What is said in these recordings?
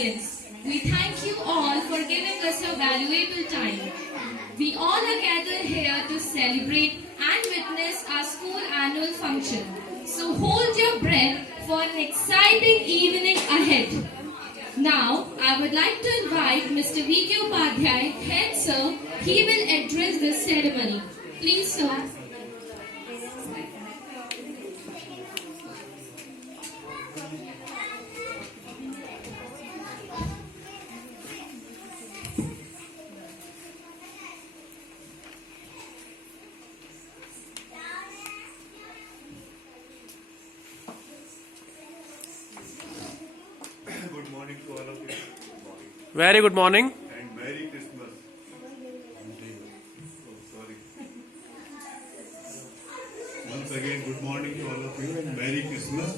audience, we thank you all for giving us a valuable time. We all are gathered here to celebrate and witness our school annual function. So hold your breath for an exciting evening ahead. Now, I would like to invite Mr. V.K. Upadhyay, Head Sir. He will address this ceremony. Please, sir. Good morning to all of you. Very good morning. And Merry Christmas. Oh, sorry. Once again, good morning to all of you and Merry Christmas.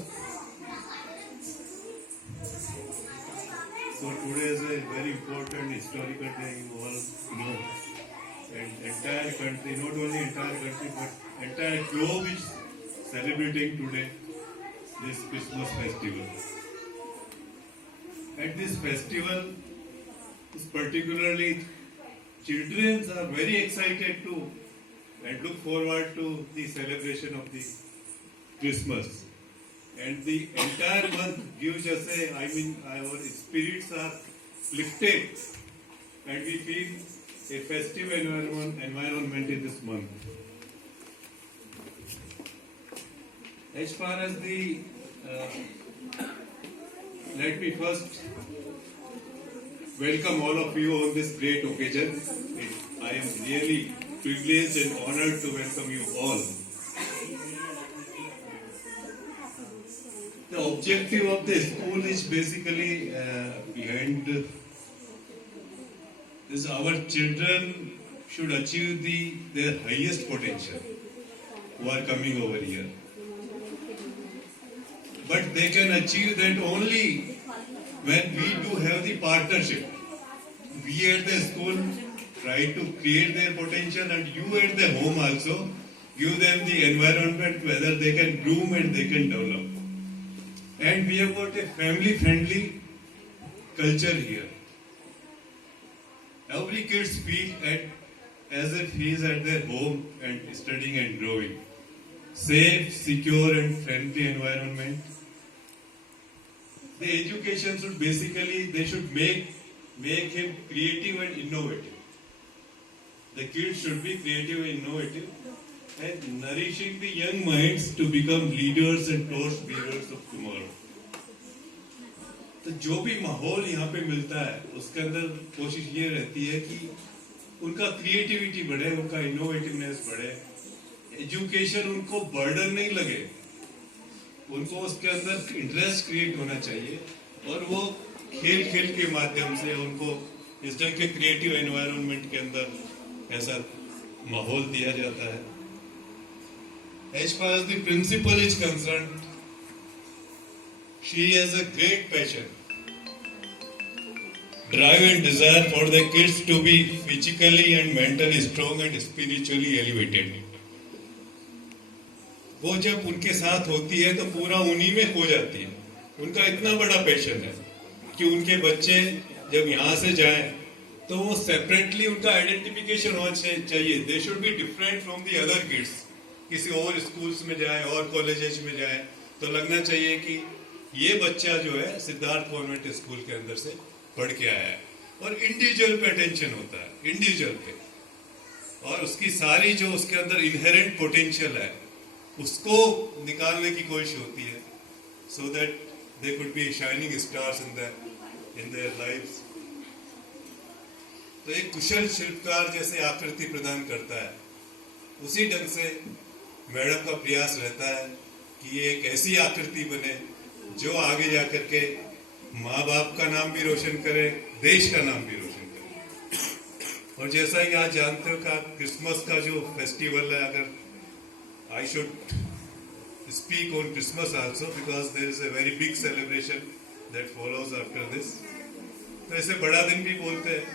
So today is a very important historical day, you all know. And entire country, not only entire country, but entire globe is celebrating today this Christmas festival. At this festival, particularly children are very excited to and look forward to the celebration of the Christmas. And the entire month gives us our spirits are lifted and we feel a festive environment in this month. As far as let me first welcome all of you on this great occasion. I am really privileged and honored to welcome you all. The objective of the school is basically behind this: our children should achieve their highest potential who are coming over here. But they can achieve that only when we do have the partnership. We at the school try to create their potential, and you at the home also give them the environment whether they can bloom and they can develop. And we have got a family-friendly culture here. Every kid feels as if he is at their home and studying and growing. Safe, secure and friendly environment. The education should they should make him creative and innovative. The kids should be creative and innovative and nourishing the young minds to become leaders and torch bearers of tomorrow. तो जो भी माहौल यहाँ पे मिलता है उसके अंदर कोशिश ये रहती है कि उनका क्रिएटिविटी बढ़े, उनका इनोवेटिवनेस बढ़े, एजुकेशन उनको बर्डन नहीं लगे, उनको उसके अंदर इंटरेस्ट क्रिएट होना चाहिए और वो खेल खेल के माध्यम से उनको इस तरह के क्रिएटिव एनवायरनमेंट के अंदर ऐसा माहौल दिया जाता है. As far as the principal is concerned, she has a great passion, drive and desire for the kids to be physically and mentally strong and spiritually elevated. वो जब उनके साथ होती है तो पूरा उन्हीं में खो जाती है. उनका इतना बड़ा पैशन है कि उनके बच्चे जब यहाँ से जाएं तो वो सेपरेटली उनका आइडेंटिफिकेशन होना चाहिए. They should be different from the other kids. किसी और स्कूल्स में जाए और कॉलेजेस में जाए तो लगना चाहिए कि ये बच्चा जो है सिद्धार्थ कॉन्वेंट स्कूल के अंदर से पढ़ के आया है. और इंडिविजुअल पे अटेंशन होता है, इंडिविजुअल पे, और उसकी सारी जो उसके अंदर इनहेरेंट पोटेंशियल है उसको निकालने की कोशिश होती है, so that they could be shining stars in their lives. तो एक कुशल शिल्पकार जैसे आकृति प्रदान करता है, उसी ढंग से मैडम का प्रयास रहता है कि ये एक ऐसी आकृति बने जो आगे जाकर के माँ बाप का नाम भी रोशन करे, देश का नाम भी रोशन करे. और जैसा कि आज जानते हो कि क्रिसमस का जो फेस्टिवल है, अगर I should speak on Christmas also because there is a very big celebration that follows after this. तो इसे बड़ा दिन भी बोलते हैं.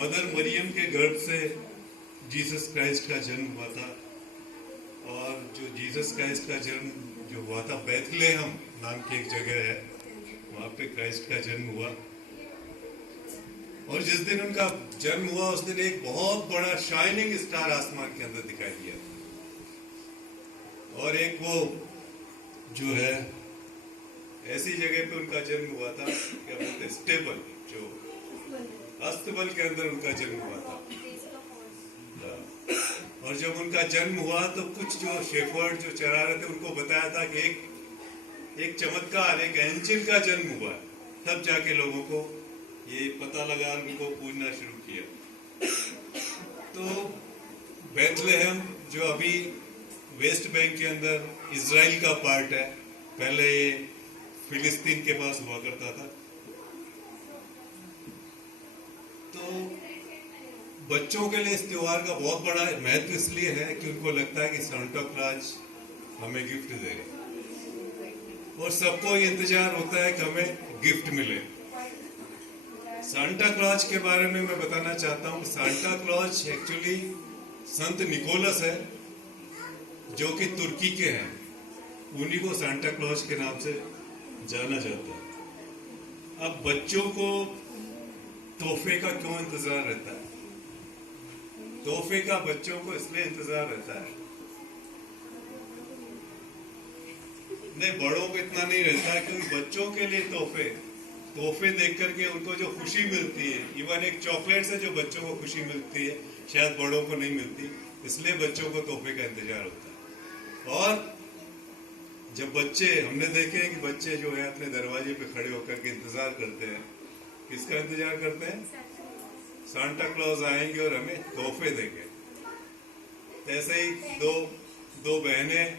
मदर मरियम के गर्भ से जीसस क्राइस्ट का जन्म हुआ था और जो जीसस क्राइस्ट का जो हुआ था, बेथलेहम नाम की एक जगह है, वहाँ पे क्राइस्ट का जन्म हुआ। और जिस दिन उनका जन्म हुआ उस दिन एक बहुत बड़ा शाइनिंग स्टार आसमान के अंदर दिखाई दिया, और एक वो जो है ऐसी जगह पे उनका जन्म हुआ था, क्या बोलते हैं, स्टेबल, जो अस्तबल के अंदर उनका जन्म हुआ था। और जब उनका जन्म हुआ तो कुछ जो शेफर्ड जो चरा रहे थे उनको बताया था कि एक चमत्कार, एक एंजल का जन्म हुआ। तब जाके लोगों को ये पता लगा, उनको पूजना शुरू किया। तो बेथलेहम जो अभी वेस्ट बैंक के अंदर इजराइल का पार्ट है, पहले ये फिलिस्तीन के पास हुआ करता था। तो बच्चों के लिए इस त्योहार का बहुत बड़ा महत्व इसलिए है कि उनको लगता है कि सांता क्लॉज हमें गिफ्ट देगा, और सबको ये इंतजार होता है कि हमें गिफ्ट मिले। सांता क्लॉज के बारे में मैं बताना चाहता हूँ। सांता क्लॉज एक्चुअली संत निकोलस है, जो कि तुर्की के हैं, उन्हीं को सांता क्लॉज के नाम से जाना जाता है। अब बच्चों को तोहफे का क्यों इंतजार रहता है? तोहफे का बच्चों को इसलिए इंतजार रहता है, नहीं बड़ों को इतना नहीं रहता है, क्योंकि बच्चों के लिए तोहफे देख करके उनको जो खुशी मिलती है, इवन एक चॉकलेट से जो बच्चों को खुशी मिलती है शायद बड़ों को नहीं मिलती, इसलिए बच्चों को तोहफे का इंतजार होता है। और जब बच्चे, हमने देखे हैं कि बच्चे जो है अपने दरवाजे पे खड़े होकर के इंतजार करते हैं, किसका इंतजार करते हैं? सांता क्लॉज आएंगे और हमें तोहफे देंगे। ऐसे ही दो बहनें,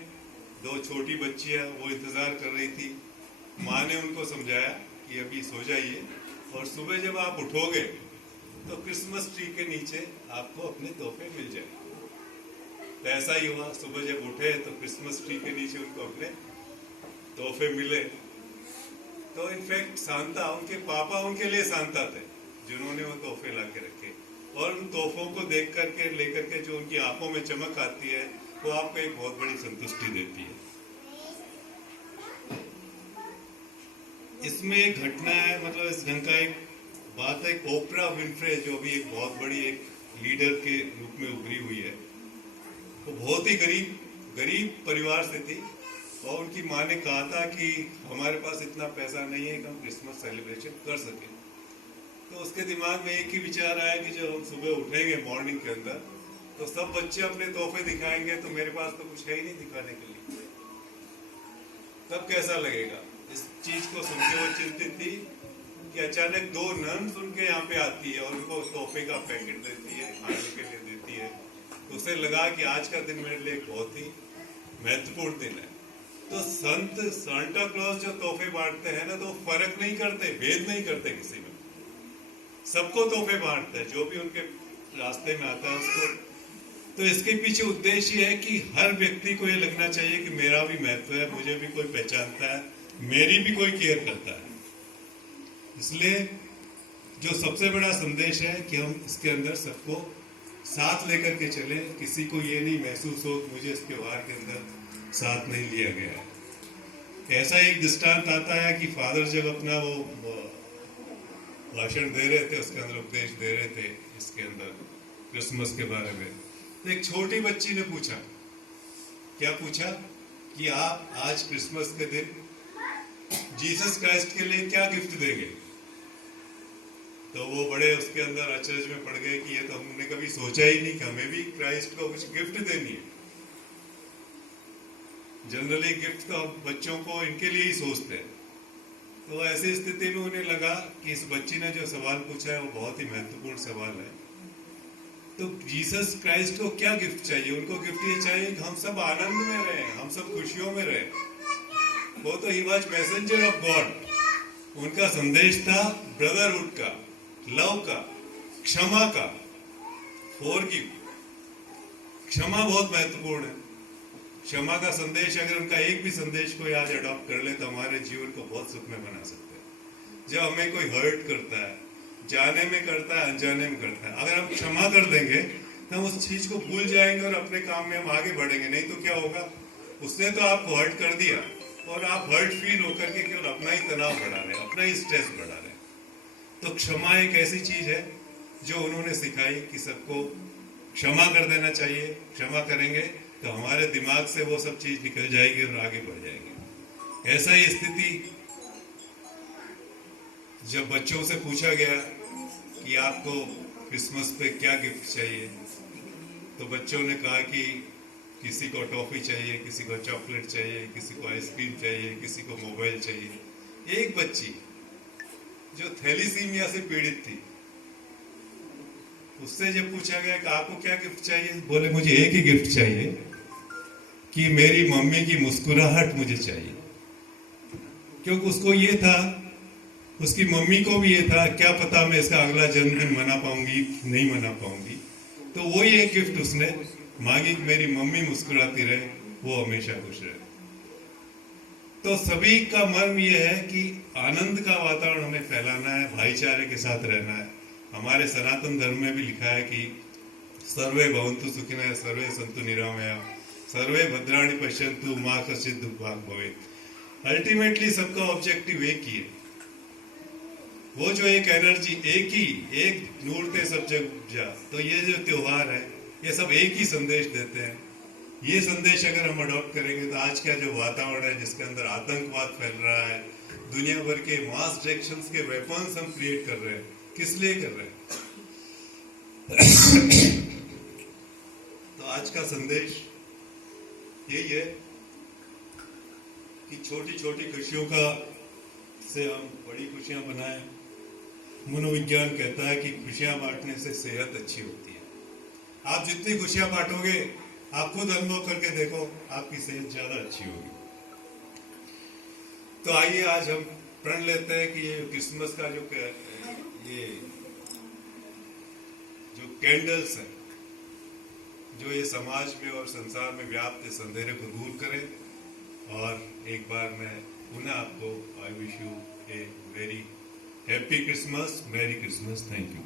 दो छोटी बच्चियां, वो इंतजार कर रही थी। माँ ने उनको समझाया कि अभी सो जाइए, और सुबह जब आप उठोगे तो क्रिसमस ट्री के नीचे आपको अपने तोहफे मिल जाएंगे। तो ऐसा ही हुआ, सुबह जब उठे तो क्रिसमस ट्री के नीचे उनको अपने तोहफे मिले। तो इनफैक्ट सांता, उनके पापा उनके लिए सांता थे, जिन्होंने वो तोहफे ला के रखे। और उन तोहफों को देख करके, लेकर के जो उनकी आंखों में चमक आती है, वो आपको एक बहुत बड़ी संतुष्टि देती है। इसमें एक घटना है, मतलब इस ढंग का एक बात है, ओपरा विनफ्रे जो भी एक बहुत बड़ी एक लीडर के रूप में उभरी हुई है, वो बहुत ही गरीब परिवार से थी। और उनकी माँ ने कहा था कि हमारे पास इतना पैसा नहीं है कि हम क्रिसमस सेलिब्रेशन कर सके। तो उसके दिमाग में एक ही विचार आया कि जब हम सुबह उठेंगे मॉर्निंग के अंदर, तो सब बच्चे अपने तोहफे दिखाएंगे, तो मेरे पास तो कुछ है ही नहीं दिखाने के लिए, तब कैसा लगेगा? इस चीज को सुन के वो चिंतित थी कि अचानक दो नन्स उनके यहाँ पे आती है और उनको तोहफे का पैकेट देती है, खाने के लिए देती है। तो उसे लगा कि आज का दिन मेरे लिए बहुत ही महत्वपूर्ण दिन है। तो संत सांता क्लॉज जो तोहफे बांटते हैं ना, तो फर्क नहीं करते, भेद नहीं करते किसी में, सबको तोहफे बांटते हैं, जो भी उनके रास्ते में आता है उसको। तो इसके पीछे उद्देश्य है कि हर व्यक्ति को ये लगना चाहिए कि मेरा भी महत्व है, मुझे भी कोई पहचानता है, मेरी भी कोई केयर करता है। इसलिए जो सबसे बड़ा संदेश है कि हम इसके अंदर सबको साथ लेकर के चले, किसी को ये नहीं महसूस हो मुझे इस त्योहार के अंदर साथ नहीं लिया गया है। ऐसा एक दृष्टांत आता है कि फादर जब अपना वो भाषण दे रहे थे, उसके अंदर उपदेश दे रहे थे इसके अंदर क्रिसमस के बारे में, तो एक छोटी बच्ची ने पूछा, क्या पूछा कि आप आज क्रिसमस के दिन जीसस क्राइस्ट के लिए क्या गिफ्ट देंगे? तो वो बड़े उसके अंदर अचरज में पड़ गए कि ये तो हमने कभी सोचा ही नहीं कि हमें भी क्राइस्ट को कुछ गिफ्ट देनी है। जनरली गिफ्ट तो हम बच्चों को इनके लिए ही सोचते हैं। तो ऐसी स्थिति में उन्हें लगा कि इस बच्ची ने जो सवाल पूछा है वो बहुत ही महत्वपूर्ण सवाल है। तो जीसस क्राइस्ट को क्या गिफ्ट चाहिए? उनको गिफ्ट ये चाहिए कि हम सब आनंद में रहें, हम सब खुशियों में रहें। वो तो he was messenger of God. उनका संदेश था ब्रदरहुड का, लव का, क्षमा का, फॉरगिव। क्षमा बहुत महत्वपूर्ण है। क्षमा का संदेश, अगर उनका एक भी संदेश कोई आज अडॉप्ट कर ले तो हमारे जीवन को बहुत सुखमय बना सकते हैं। जब हमें कोई हर्ट करता है, जाने में करता है, अनजाने में करता है, अगर हम क्षमा कर देंगे तो हम उस चीज को भूल जाएंगे और अपने काम में हम आगे बढ़ेंगे। नहीं तो क्या होगा, उसने तो आपको हर्ट कर दिया और आप हर्ट फील होकर के केवल अपना ही तनाव बढ़ा रहे हैं, अपना ही स्ट्रेस बढ़ा रहे हैं। तो क्षमा एक ऐसी चीज है जो उन्होंने सिखाई कि सबको क्षमा कर देना चाहिए। क्षमा करेंगे तो हमारे दिमाग से वो सब चीज निकल जाएगी और आगे बढ़ जाएंगे। ऐसा ही स्थिति जब बच्चों से पूछा गया कि आपको क्रिसमस पे क्या गिफ्ट चाहिए, तो बच्चों ने कहा कि किसी को टॉफी चाहिए, किसी को चॉकलेट चाहिए, किसी को आइसक्रीम चाहिए, किसी को मोबाइल चाहिए। एक बच्ची जो थैलीसीमिया से पीड़ित थी, उससे जब पूछा गया कि आपको क्या गिफ्ट चाहिए, बोले मुझे एक ही गिफ्ट चाहिए कि मेरी मम्मी की मुस्कुराहट मुझे चाहिए। क्योंकि उसको ये था, उसकी मम्मी को भी ये था, क्या पता मैं इसका अगला जन्मदिन मना पाऊंगी नहीं मना पाऊंगी। तो वही एक गिफ्ट उसने मांगी कि मेरी मम्मी मुस्कुराती रहे, वो हमेशा खुश रहे। तो सभी का मर्म यह है कि आनंद का वातावरण हमें फैलाना है, भाईचारे के साथ रहना है। हमारे सनातन धर्म में भी लिखा है कि सर्वे भवन्तु सुखिनः, सर्वे सन्तु निरामया, सर्वे भद्राणि पश्यन्तु, मा कश्चित् दुःखभाग् भवेत्। अल्टीमेटली सबका ऑब्जेक्टिव एक ही है। वो जो एक एनर्जी, एक नूर ते सब जग उपजा। तो ये जो त्योहार है, ये सब एक ही संदेश देते हैं। ये संदेश अगर हम अडॉप्ट करेंगे तो आज का जो वातावरण है जिसके अंदर आतंकवाद फैल रहा है, दुनिया भर के मास डिस्ट्रक्शंस के वेपन्स हम क्रिएट कर रहे हैं, किस लिए कर रहे हैं? तो आज का संदेश यही है कि छोटी छोटी खुशियों का से हम बड़ी खुशियां बनाएं। मनोविज्ञान कहता है कि खुशियां बांटने से सेहत अच्छी होती है। आप जितनी खुशियां बांटोगे, आप खुद अनुभव करके देखो, आपकी सेहत ज्यादा अच्छी होगी। तो आइए आज हम प्रण लेते हैं कि ये क्रिसमस का जो कैंडल्स है, जो ये समाज में और संसार में व्याप्त इस अंधेरे को दूर करें। और एक बार मैं पुनः आपको I wish U a very happy Christmas, merry Christmas. Thank you.